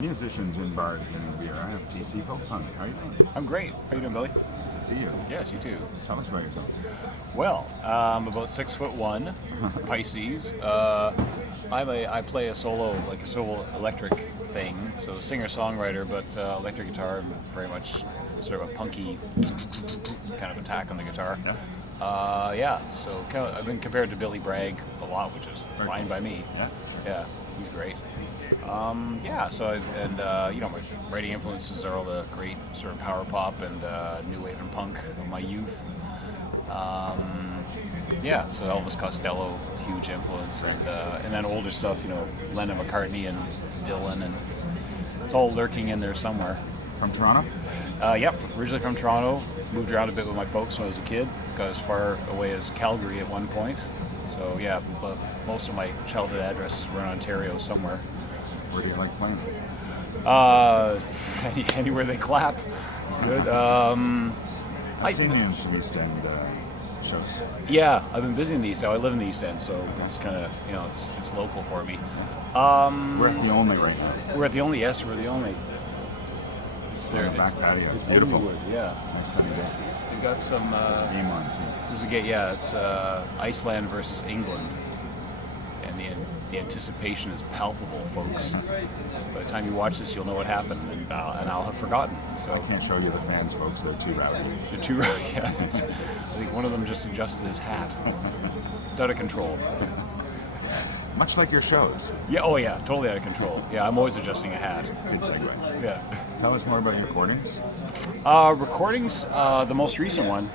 Musicians in bars getting beer. I have TC Folkpunk. How you doing? I'm great. How you doing, Billy? Nice to see you. Yes, you too. Tell us about yourself. Well, I'm about 6'1", Pisces. I play a solo electric thing, so singer-songwriter, but electric guitar, very much sort of a punky kind of attack on the guitar. So I've been compared to Billy Bragg a lot, which is fine by me. Yeah, he's great. My writing influences are all the great sort of power pop and new wave and punk of my youth. So Elvis Costello, huge influence, and then older stuff, Lennon, McCartney, and Dylan, and it's all lurking in there somewhere. From Toronto? Originally from Toronto. Moved around a bit with my folks when I was a kid. Got as far away as Calgary at one point. So but most of my childhood addresses were in Ontario somewhere. Where do you like playing? Anywhere they clap. It's good. I've seen you in some East End shows. Yeah, I've been busy in the East End. I live in the East End, so it's kind of, it's local for me. We're at the Only right now. We're at the Only, yes, we're the Only. It's there. On the back patio. It's beautiful. Inglewood, yeah. Nice sunny day. We got some... There's a game on, too. There's a game, yeah. It's Iceland versus England. And the anticipation is palpable, folks. By the time you watch this, you'll know what happened, and I'll have forgotten. So I can't show you the fans, folks. They're too rowdy. They're too rowdy, yeah. I think one of them just adjusted his hat. It's out of control. Much like your shows. Yeah, totally out of control. Yeah, I'm always adjusting a hat. Good segue. Yeah. Tell us more about your recordings. Recordings, the most recent one.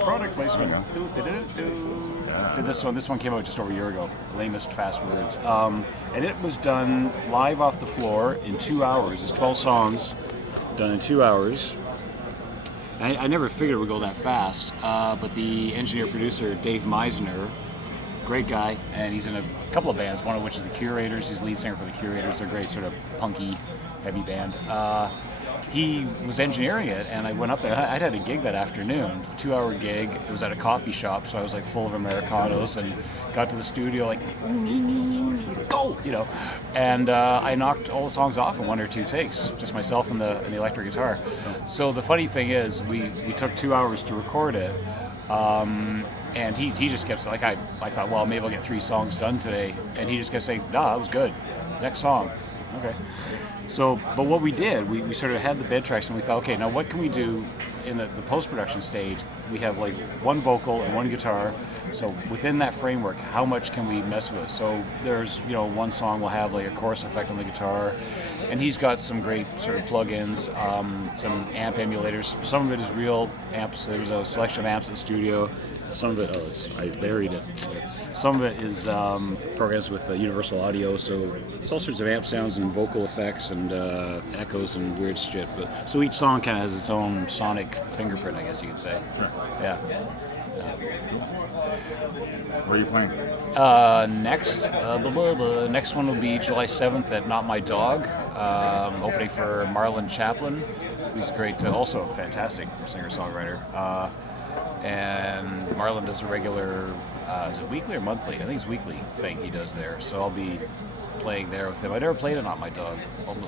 Product placement. Did this one. This one came out just over a year ago. Lamest fast words. And it was done live off the floor in 2 hours. It's 12 songs done in 2 hours. I never figured it would go that fast. But the engineer-producer, Dave Meisner, great guy, and he's in a couple of bands, one of which is the Curators. He's lead singer for the Curators. They're a great sort of punky, heavy band. He was engineering it, and I went up there. I'd had a gig that afternoon, a 2-hour gig. It was at a coffee shop, so I was like full of Americanos, and got to the studio like, go, and I knocked all the songs off in 1 or 2 takes, just myself and the electric guitar. So the funny thing is, we took 2 hours to record it. And he just kept saying, I thought, well, maybe I'll get 3 songs done today. And he just kept saying, nah, that was good. Next song. Okay. So, but what we did, we sort of had the bed tracks, and we thought, okay, now what can we do in the post-production stage? We have like 1 vocal and 1 guitar. So within that framework, how much can we mess with? So there's, 1 song will have like a chorus effect on the guitar, and he's got some great sort of plugins, some amp emulators. Some of it is real amps. There was a selection of amps in the studio. Some of it, I buried it. Some of it is programs with Universal Audio, so it's all sorts of amp sounds and vocal effects and echoes and weird shit. But so each song kind of has its own sonic fingerprint, I guess you could say. Sure. Yeah. Where are you playing? Next one will be July 7th at Not My Dog, opening for Marlon Chaplin, who's great, also a fantastic singer-songwriter. And Marlon does a regular, is it weekly or monthly? I think it's weekly thing he does there. So I'll be playing there with him. I never played it Not My Dog.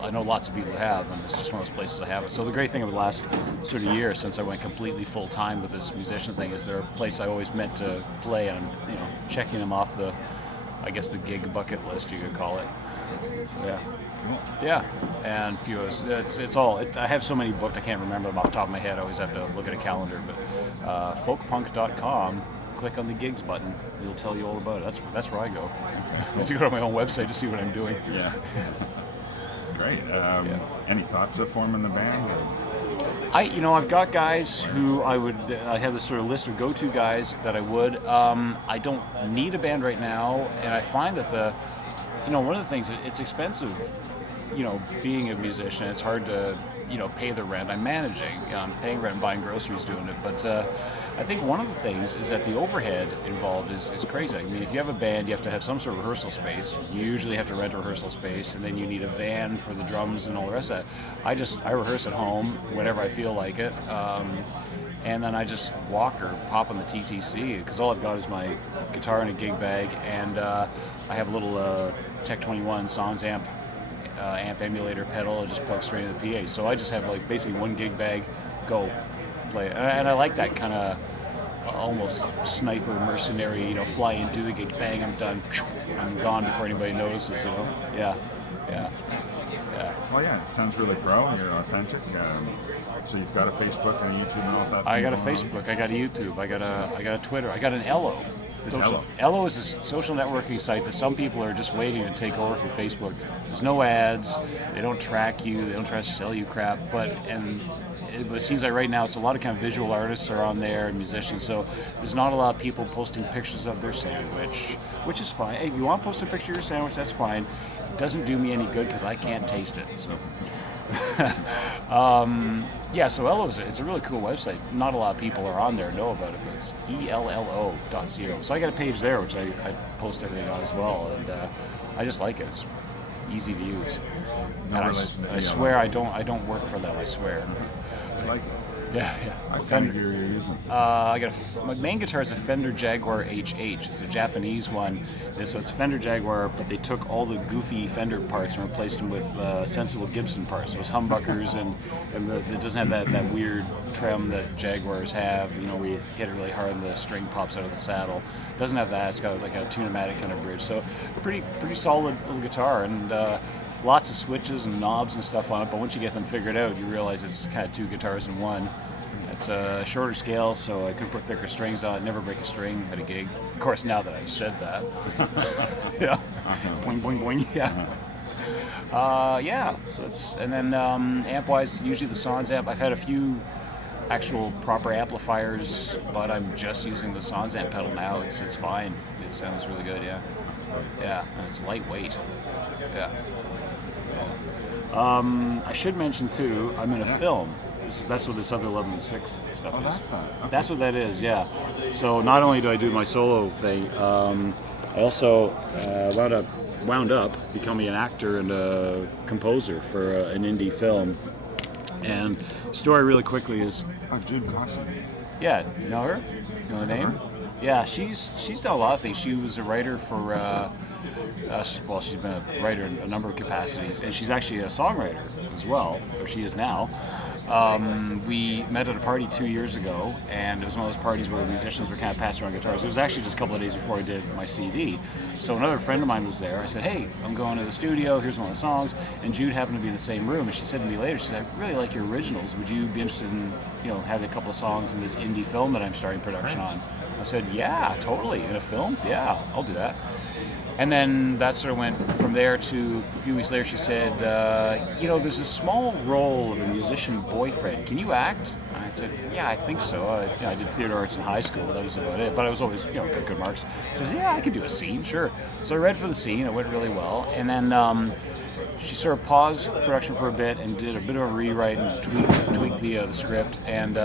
I know lots of people have, and it's just one of those places I haven't. So the great thing over the last sort of year, since I went completely full-time with this musician thing, is they're a place I always meant to play, and I'm, checking them off the gig bucket list, you could call it. So, yeah. Yeah, and a few others. It's all. I have so many booked, I can't remember them off the top of my head. I always have to look at a calendar. But folkpunk.com, click on the gigs button. It'll tell you all about it. That's where I go. I have to go to my own website to see what I'm doing. Yeah. Great. Any thoughts of forming the band? I've got guys who I have this sort of list of go-to guys that I would. I don't need a band right now, and I find that one of the things, it's expensive, being a musician. It's hard to, pay the rent. I'm managing. I'm paying rent and buying groceries doing it. But I think one of the things is that the overhead involved is crazy. I mean, if you have a band, you have to have some sort of rehearsal space. You usually have to rent a rehearsal space, and then you need a van for the drums and all the rest of that. I rehearse at home whenever I feel like it. And then I just walk or pop on the TTC, because all I've got is my guitar and a gig bag, and I have a little Tech 21 Sounds amp amp emulator pedal. It just plugs straight into the PA. So I just have like basically one gig bag, go play it. And I like that kind of almost sniper mercenary, you know, fly in, do the gig, bang, I'm done, I'm gone before anybody notices, you know. Yeah. Well, yeah, it sounds really pro. You're authentic. So you've got a Facebook and a YouTube and all that. I got a Facebook. I got a YouTube. I got a Twitter. I got an Ello. Ello is a social networking site that some people are just waiting to take over for Facebook. There's no ads. They don't track you. They don't try to sell you crap. But it seems like right now it's a lot of kind of visual artists are on there and musicians. So there's not a lot of people posting pictures of their sandwich, which is fine. Hey, if you want to post a picture of your sandwich, that's fine. It doesn't do me any good because I can't taste it. So. So Ello it's a really cool website. Not a lot of people are on there, know about it, but it's ello.co. So I got a page there which I post everything on as well, and I just like it. It's easy to use. And I swear I don't work for them. I swear. It's like it. Yeah. What kind of gear are you using? My main guitar is a Fender Jaguar HH. It's a Japanese one. So it's Fender Jaguar, but they took all the goofy Fender parts and replaced them with sensible Gibson parts. So it's humbuckers and it doesn't have that weird trim that Jaguars have. You know, where you hit it really hard and the string pops out of the saddle. It doesn't have that. It's got like a tune-o-matic kind of bridge. So a pretty solid little guitar, and lots of switches and knobs and stuff on it, but once you get them figured out, you realize it's kind of two guitars in one. It's a shorter scale, so I could put thicker strings on it, never break a string at a gig. Of course, now that I've said that. Yeah. Boing, boing, boing, yeah. So it's, and then amp-wise, usually the Sans amp. I've had a few actual proper amplifiers, but I'm just using the Sans amp pedal now. It's fine. It sounds really good, yeah. Yeah, and it's lightweight. Yeah. I should mention too, I'm in a film. That's what this other 11.6 stuff is. That's that. Okay. That's what that is, yeah. So not only do I do my solo thing, I also wound up becoming an actor and a composer for an indie film. And the story really quickly is... Jude Clausen. Yeah, you know her? You know the name? Yeah, she's done a lot of things. She was a writer for... she's been a writer in a number of capacities, and she's actually a songwriter as well, or she is now. We met at a party 2 years ago, and it was one of those parties where musicians were kind of passing around guitars. It was actually just a couple of days before I did my CD. So another friend of mine was there. I said, hey, I'm going to the studio, here's one of the songs, and Jude happened to be in the same room, and she said to me later, she said, I really like your originals. Would you be interested in, having a couple of songs in this indie film that I'm starting production on? I said, yeah, totally. In a film? Yeah, I'll do that. And then that sort of went from there to a few weeks later. She said, there's a small role of a musician boyfriend. Can you act? And I said, yeah, I think so. I did theater arts in high school, but that was about it. But I was always, got good marks. So I said, yeah, I could do a scene, sure. So I read for the scene. It went really well. And then she sort of paused production for a bit and did a bit of a rewrite and tweaked the script. And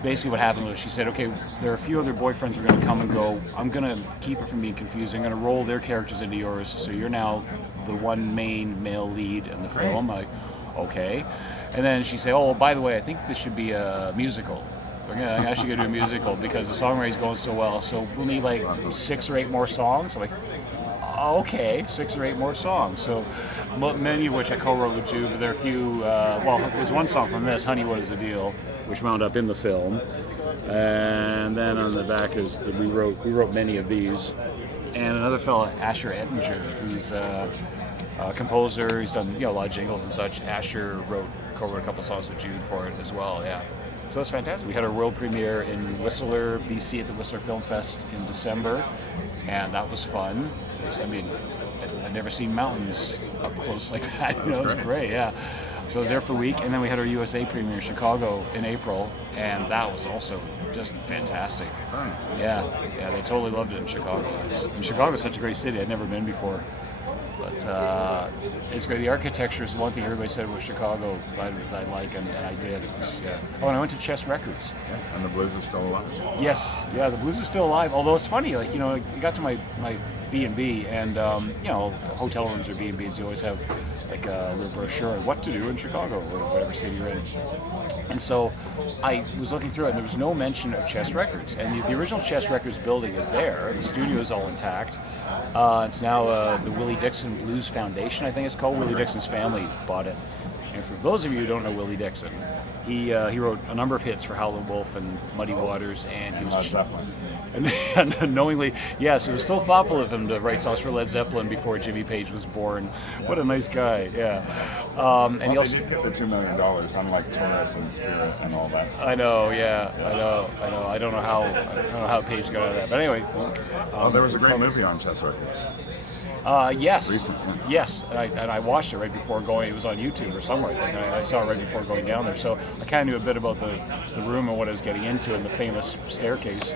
basically what happened was she said, okay, there are a few other boyfriends who are going to come and go. I'm going to keep it from being confusing. I'm going to roll their characters into yours, so you're now the one main male lead in the film. I'm like, okay. And then she said, oh, by the way, I think this should be a musical. I'm actually going to do a musical because the songwriting's going so well. So we'll need like 6 or 8 more songs. I'm like, okay, 6 or 8 more songs. So many of which I co-wrote with Jude, but there are a few, there's one song from this, Honey, What Is the Deal, which wound up in the film. And then on the back is we wrote many of these. And another fellow, Asher Ettinger, who's a composer. He's done a lot of jingles and such. Asher co-wrote a couple songs with Jude for it as well, yeah. So it's fantastic. We had our world premiere in Whistler, BC at the Whistler Film Fest in December, and that was fun. I'd never seen mountains up close like that. It was great, yeah. So I was there for a week, and then we had our USA premiere in Chicago in April, and that was also just fantastic. Yeah, they totally loved it in Chicago. Chicago's such a great city. I'd never been before. But it's great. The architecture is one thing everybody said about Chicago I like, and I did. It was, yeah. Oh, and I went to Chess Records. Yeah, and the blues are still alive. Yes, yeah, the blues are still alive. Although it's funny, I got to my B&B, and you know, hotel rooms or B&Bs, you always have like a little brochure on what to do in Chicago or whatever city you're in. And so I was looking through it, and there was no mention of Chess Records. And the original Chess Records building is there. The studio is all intact. It's now the Willie Dixon Blues Foundation, I think it's called. Willie Dixon's family bought it. And for those of you who don't know Willie Dixon, he wrote a number of hits for Howlin' Wolf and Muddy Waters, and he was and unknowingly, yes, it was so thoughtful of him to write songs for Led Zeppelin before Jimmy Page was born. What a nice guy, yeah. And he also did get the $2 million, unlike Taurus and Spirit and all that stuff. I know, yeah, I know. I don't know how Page got out of that, but anyway. There was a great movie on Chess Records. Yes. Recently. Yes, and I watched it right before going. It was on YouTube or somewhere, I think, and I saw it right before going down there. So I kind of knew a bit about the room and what I was getting into and the famous staircase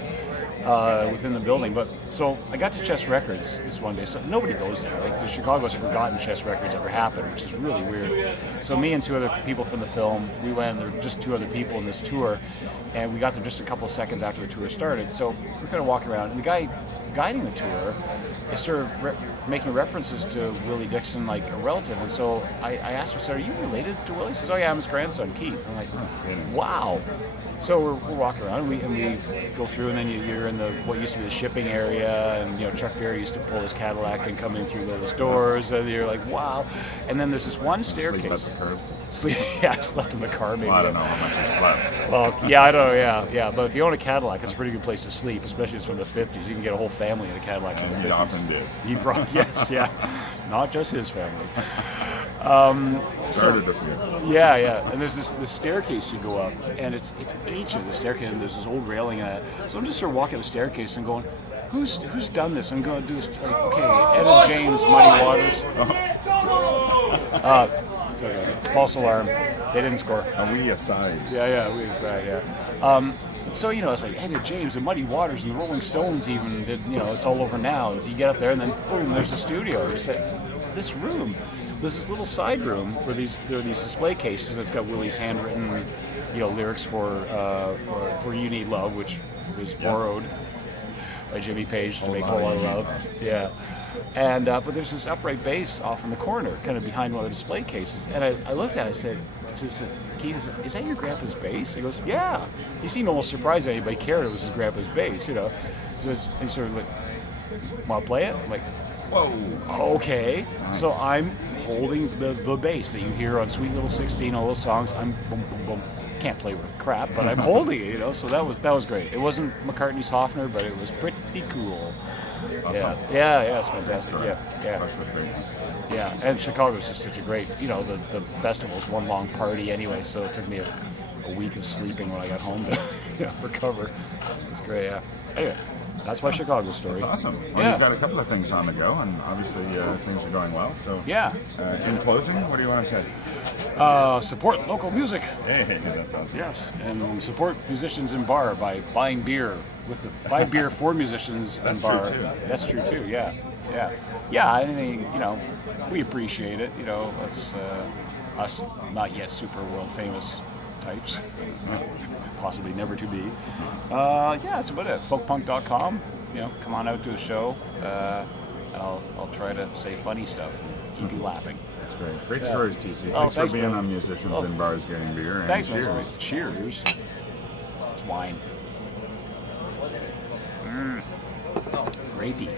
within the building. But so I got to Chess Records this one day. So nobody goes there. Like, the Chicago's forgotten Chess Records ever happened, which is really weird. So me and two other people from the film, we went. There were just two other people in this tour, and we got there just a couple of seconds after the tour started. So we're kind of walking around, and the guy guiding the tour is sort of making references to Willie Dixon, like a relative. And so I asked him, "Are you related to Willie?" He says, "Oh yeah, I'm his grandson, Keith." I'm like, "Wow." So we're walking around, and we go through, and then you're in what used to be the shipping area, and you know, Chuck Berry used to pull his Cadillac and come in through those doors, and you're like, wow. And then there's this one staircase. Sleep at the curb. Yeah, I slept in the car maybe. Well, I don't know how much you slept. Well, yeah, I don't know, yeah. But if you own a Cadillac, it's a pretty good place to sleep, especially if it's from the 50s. You can get a whole family in a Cadillac from the 50s. He often did. He probably, yes, yeah. Not just his family. Started a few. Yeah. And there's this staircase you go up, and it's ancient, the staircase, and there's this old railing on it. So I'm just sort of walking the staircase and going, who's done this? I'm going to do this. Like, okay, Ed and James, Muddy Waters. It's okay. False alarm. They didn't score. And we aside. Yeah, we aside, yeah. So, you know, it's like Ed and James and Muddy Waters and the Rolling Stones even did, you know, it's all over now. So you get up there, and then boom, there's a studio. It's like, this room. There's this little side room where there are these display cases. It's got Willie's handwritten, you know, lyrics for "You Need Love," which was borrowed by Jimmy Page to make "Whole Lot of Love." Yeah, and but there's this upright bass off in the corner, kind of behind one of the display cases. And I looked at it. I said, "Keith, is that your grandpa's bass?" He goes, "Yeah." He seemed almost surprised that anybody cared it was his grandpa's bass, you know. So he sort of like, "Want to play it?" I'm like, whoa, okay. Nice. So I'm holding the bass that you hear on Sweet Little 16, all those songs. I'm boom, boom, boom. Can't play with crap, but I'm holding it, you know. So that was great. It wasn't McCartney's Hofner, but it was pretty cool. Awesome. Yeah, it's fantastic. Yeah. And Chicago's just such a great, you know, the festival's one long party anyway. So it took me a week of sleeping when I got home to recover. It's great. Yeah. Anyway. That's my Chicago story. That's awesome. Well, you've got a couple of things on the go, and obviously things are going well. So, in closing, what do you want to say? Support local music. Hey, that's awesome. Yes, and support musicians in bar by buying beer buy beer for musicians in bar. True too. That's true too. Yeah. Anything, you know, we appreciate it. You know, us not yet super world famous types. Possibly never to be. That's about it. Folkpunk.com. You know, come on out to a show. I'll try to say funny stuff and keep you laughing. That's great. Great stories, TC. Thanks for being on Musicians in Bars Getting Beer. And thanks, cheers. Man. Cheers. It's wine. Grapey.